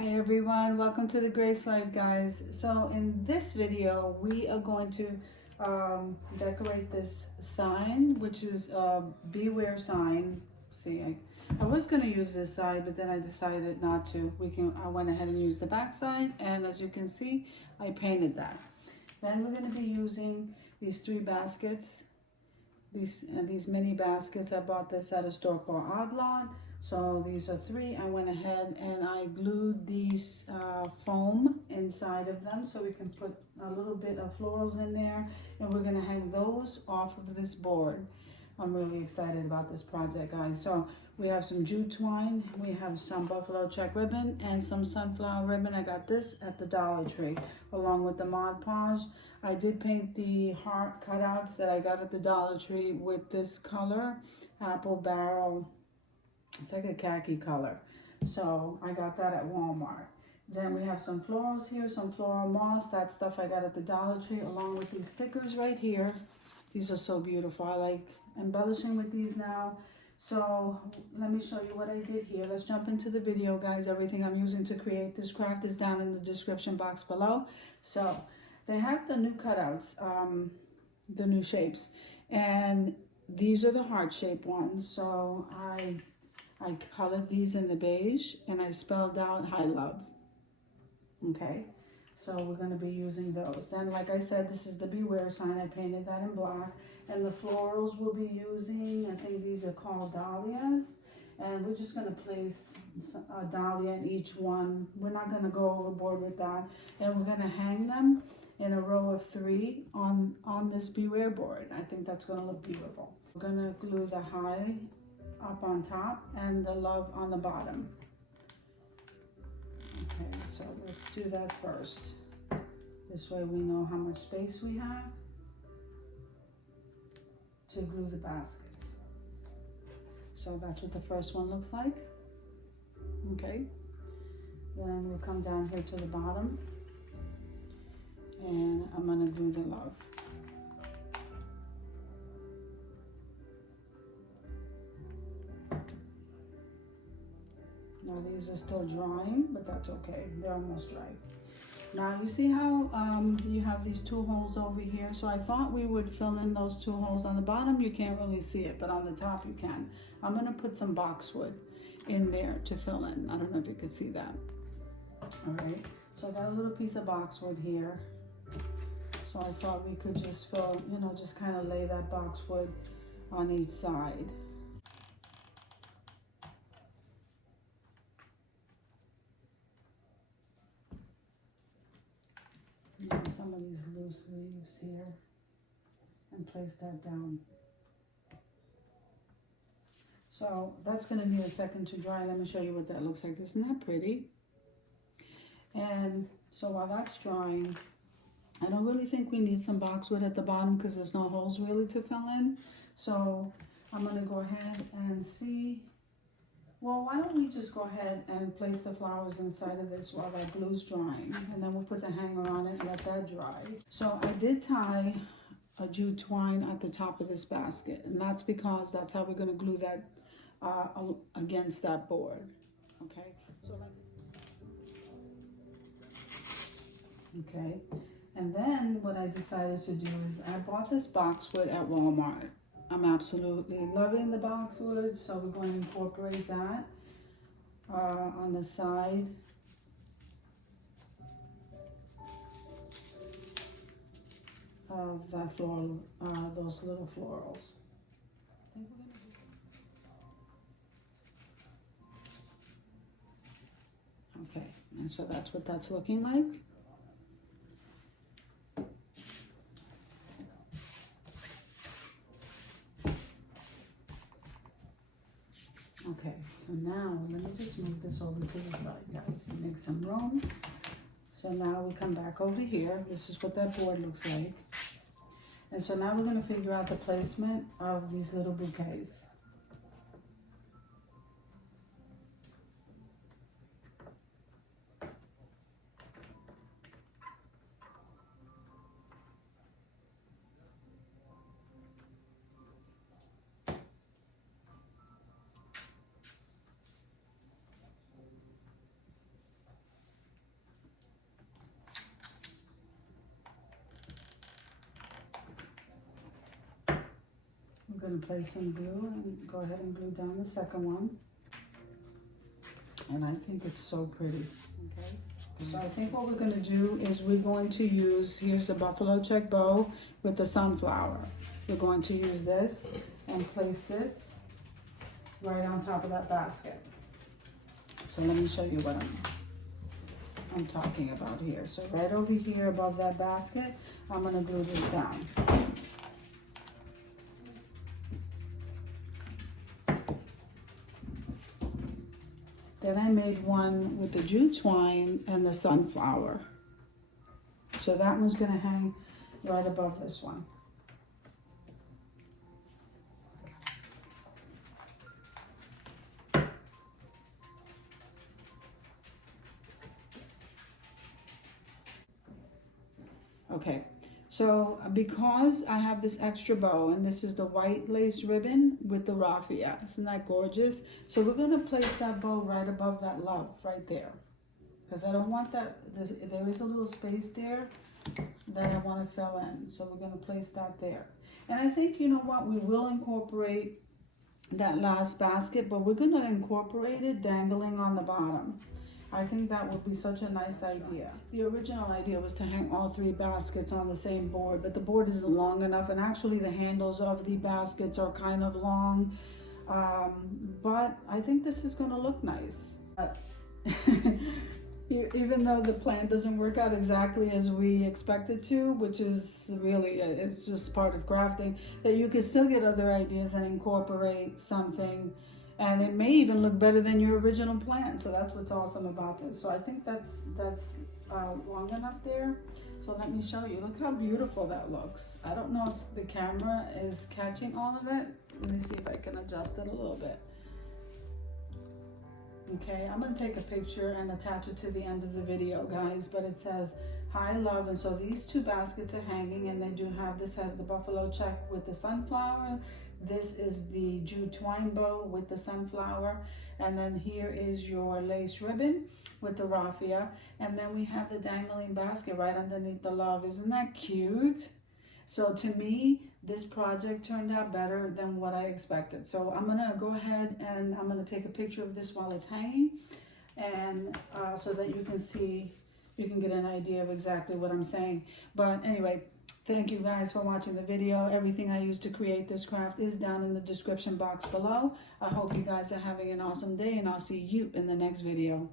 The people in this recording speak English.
Hi everyone, welcome to the Grace Life, guys. So in this video we are going to decorate this sign, which is a beware sign. See, I was going to use this side, but then I decided not to. I went ahead and used the back side, and as you can see, I painted that. Then we're going to be using these 3 baskets, these mini baskets. I bought this at a store called Odd Lot. So these are 3. I went ahead and I glued these foam inside of them so we can put a little bit of florals in there, and we're going to hang those off of this board. I'm really excited about this project, guys. So we have some jute twine, we have some buffalo check ribbon, and some sunflower ribbon. I got this at the Dollar Tree along with the Mod Podge. I did paint the heart cutouts that I got at the Dollar Tree with this color, apple barrel. It's like a khaki color. So I got that at Walmart. Then we have some florals here, some floral moss. That stuff I got at the Dollar Tree along with these stickers right here. These are so beautiful. I like embellishing with these now. So let me show you what I did here. Let's jump into the video, guys. Everything I'm using to create this craft is down in the description box below. So they have the new cutouts, the new shapes. And these are the heart-shaped ones. So I colored these in the beige and I spelled out "I love." Okay, so we're going to be using those. Then, like I said, this is the beware sign. I painted that in black. And the florals we'll be using, I think these are called dahlias. And we're just going to place a dahlia in each one. We're not going to go overboard with that. And we're going to hang them in a row of 3 on this beware board. I think that's going to look beautiful. We're going to glue the high up on top and the love on the bottom. Okay, so let's do that first. This way we know how much space we have to glue the baskets. So that's what the first one looks like. Okay, then we'll come down here to the bottom and I'm gonna do the love. Now these are still drying, but that's okay. They're almost dry. Now you see how you have these 2 holes over here? So I thought we would fill in those 2 holes. On the bottom you can't really see it, but on the top you can. I'm gonna put some boxwood in there to fill in. I don't know if you could see that. All right, so I got a little piece of boxwood here. So I thought we could just fill, just kind of lay that boxwood on each side. Use some of these loose leaves here and place that down. So that's going to need a second to dry. Let me show you what that looks like. Isn't that pretty? And so while that's drying, I don't really think we need some boxwood at the bottom because there's no holes really to fill in. So I'm going to go ahead and see. Well, why don't we just go ahead and place the flowers inside of this while that glue's drying, and then we'll put the hanger on it and let that dry. So I did tie a jute twine at the top of this basket, and that's because that's how we're going to glue that against that board. Okay, so okay, and then what I decided to do is I bought this boxwood at Walmart. I'm absolutely loving the boxwood, so we're going to incorporate that on the side. Of that floral, those little florals. Okay, and so that's what that's looking like. Okay, so now let me just move this over to the side, guys, make some room. So now we come back over here. This is what that board looks like. And so now we're going to figure out the placement of these little bouquets. I'm going to place some glue and go ahead and glue down the second one. And I think it's so pretty. Okay. So I think what we're going to do is we're going to use, here's the buffalo check bow with the sunflower. We're going to use this and place this right on top of that basket. So let me show you what I'm talking about here. So right over here above that basket, I'm going to glue this down. Then I made one with the jute twine and the sunflower. So that one's going to hang right above this one. Okay, so because I have this extra bow, and this is the white lace ribbon with the raffia, isn't that gorgeous? So we're going to place that bow right above that love right there, because I don't want that, there is a little space there that I want to fill in. So we're going to place that there. And I think, you know what, we will incorporate that last basket, but we're going to incorporate it dangling on the bottom. I think that would be such a nice idea. The original idea was to hang all three baskets on the same board, but the board isn't long enough, and actually the handles of the baskets are kind of long. But I think this is going to look nice. Even though the plan doesn't work out exactly as we expect it to, which is really, it's just part of crafting, that you can still get other ideas and incorporate something. And it may even look better than your original plan. So that's what's awesome about this. So I think that's long enough there. So let me show you. Look how beautiful that looks. I don't know if the camera is catching all of it. Let me see if I can adjust it a little bit. Okay, I'm going to take a picture and attach it to the end of the video, guys. But it says, "Hi, love." And so these two baskets are hanging, and they do have, this has the buffalo check with the sunflower. This is the jute twine bow with the sunflower. And then here is your lace ribbon with the raffia. And then we have the dangling basket right underneath the love. Isn't that cute? So to me, this project turned out better than what I expected. So I'm gonna go ahead and I'm gonna take a picture of this while it's hanging, and so that you can see, you can get an idea of exactly what I'm saying. But anyway, thank you guys for watching the video. Everything I used to create this craft is down in the description box below. I hope you guys are having an awesome day, and I'll see you in the next video.